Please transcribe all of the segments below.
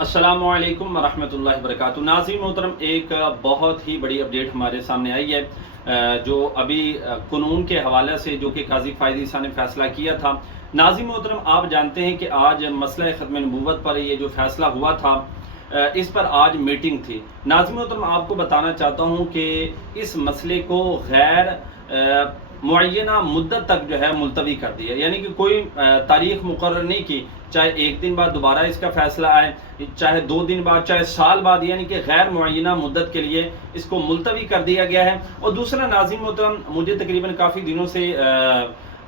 अस्सलामु अलैकुम वरहमतुल्लाहि वबरकातुहू। नाज़रीन मोहतरम, एक बहुत ही बड़ी अपडेट हमारे सामने आई है, जो अभी कानून के हवाले से जो कि काजी फ़ायद ईसा ने फ़ैसला किया था। नाज़रीन मोहतरम, आप जानते हैं कि आज मसला ख़त्म नबूवत पर ये जो फ़ैसला हुआ था, इस पर आज मीटिंग थी। नाज़रीन मोहतरम, आपको बताना चाहता हूँ कि इस मसले को गैर मुअय्यना मुद्दत तक जो है मुलतवी कर दिया, यानी कि कोई तारीख मुकर्रर नहीं की, चाहे एक दिन बाद दोबारा इसका फैसला आए, चाहे 2 दिन बाद, चाहे साल बाद, यानी कि गैर मुअय्यना मुद्दत के लिए इसको मुलतवी कर दिया गया है। और दूसरा नाज़रीन मोहतरम, मुझे तकरीबन काफ़ी दिनों से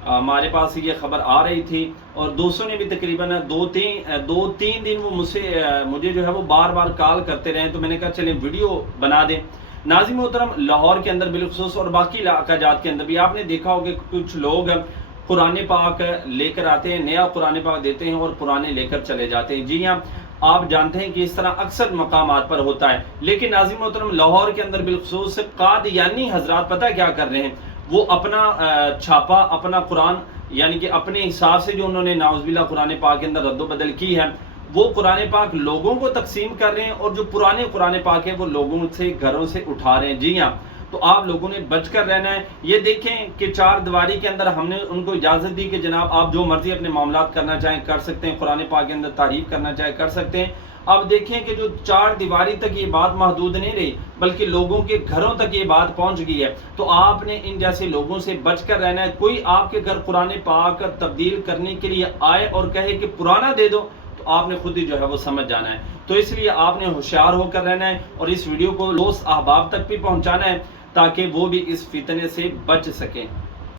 हमारे पास ये खबर आ रही थी और दोस्तों ने भी तकरीबन दो तीन दिन वो मुझे जो है वो बार बार कॉल करते रहे, तो मैंने कहा चलें वीडियो बना दें। नाज़रीन मोहतरम, लाहौर के अंदर बिलखुसूस और बाकी इलाक़ाजात के अंदर भी आपने देखा होगा कि कुछ लोग कुरान पाक लेकर आते हैं, नया कुरान पाक देते हैं और पुराने लेकर चले जाते हैं। जी हाँ, आप जानते हैं कि इस तरह अक्सर मकामात पर होता है। लेकिन नाज़रीन मोहतरम, लाहौर के अंदर बिलखुसूस कादियानी हजरात पता क्या कर रहे हैं, वो अपना छापा, अपना कुरान, यानी कि अपने हिसाब से जो उन्होंने नाउज़ुबिल्लाह कुरान पाक के अंदर रद्दो-बदल की है, वो कुरान पाक लोगों को तकसीम कर रहे हैं और जो पुराने कुरान पाक है वो लोगों से घरों से उठा रहे हैं। जी हाँ, तो आप लोगों ने बचकर रहना है। ये देखें कि चार दीवारी के अंदर हमने उनको इजाज़त दी कि जनाब आप जो मर्जी अपने मामलात करना चाहें कर सकते हैं, कुरान पाक के अंदर तारीफ करना चाहें कर सकते हैं। अब देखें कि जो चार दीवारी तक ये बात महदूद नहीं रही, बल्कि लोगों के घरों तक ये बात पहुंच गई है। तो आपने इन जैसे लोगों से बचकर रहना है। कोई आपके घर कुरान पाक तब्दील करने के लिए आए और कहे कि पुराना दे दो, तो आपने खुद ही जो है वो समझ जाना है। तो इसलिए आपने होशियार होकर रहना है और इस वीडियो को दोस्त अहबाब तक भी पहुंचाना है ताकि वो भी इस फितने से बच सकें।